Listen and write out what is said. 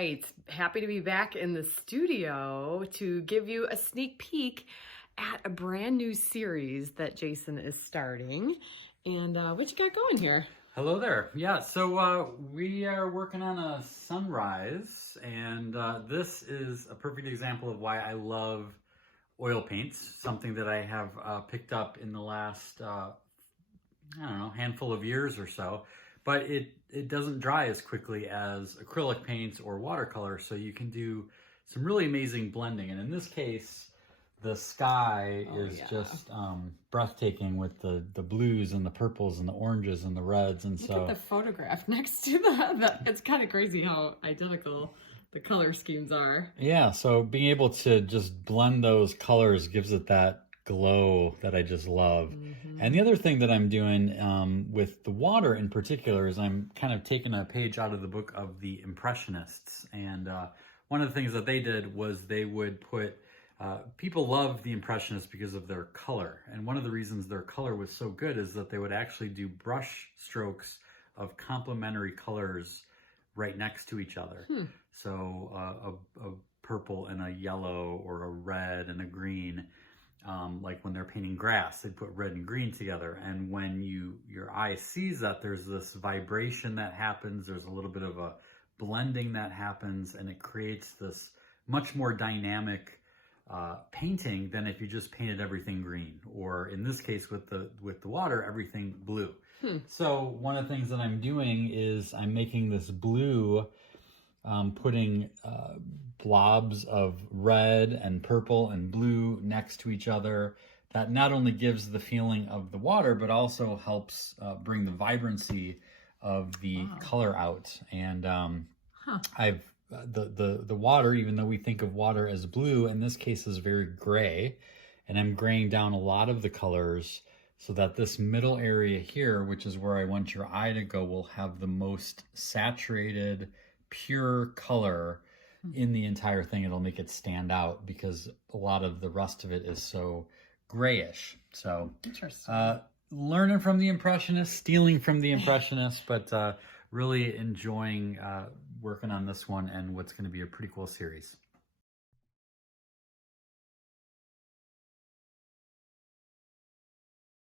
right. Happy to be back in the studio to give you a sneak peek at a brand new series that Jason is starting. And what you got going here? Hello there. Yeah, so we are working on a sunrise, and this is a perfect example of why I love oil paints, something that I have picked up in the last, I don't know, handful of years or so. But it doesn't dry as quickly as acrylic paints or watercolor, so you can do some really amazing blending. And in this case, the sky is just breathtaking with the blues and the purples and the oranges and the reds. And Look at the photograph next to that. It's kind of crazy how identical the color schemes are. Yeah, so being able to just blend those colors gives it that glow that I just love. And the other thing that I'm doing with the water in particular is I'm kind of taking a page out of the book of the Impressionists. And one of the things that they did was they would put, people love the Impressionists because of their color. And one of the reasons their color was so good is that they would actually do brush strokes of complementary colors right next to each other. So a purple and a yellow, or a red and a green. Like when they're painting grass, they put red and green together. And when your eye sees that, there's this vibration that happens. There's a little bit of a blending that happens, and it creates this much more dynamic painting than if you just painted everything green, or in this case with the water, everything blue. So one of the things that I'm doing is I'm making this blue, putting blobs of red and purple and blue next to each other. That not only gives the feeling of the water, but also helps bring the vibrancy of the color out. And I've the water, even though we think of water as blue, in this case is very gray, and I'm graying down a lot of the colors so that this middle area here, which is where I want your eye to go, will have the most saturated, pure color in the entire thing. It'll make it stand out because a lot of the rest of it is so grayish. So Interesting. Learning from the Impressionists, stealing from the Impressionists, but really enjoying working on this one and what's going to be a pretty cool series.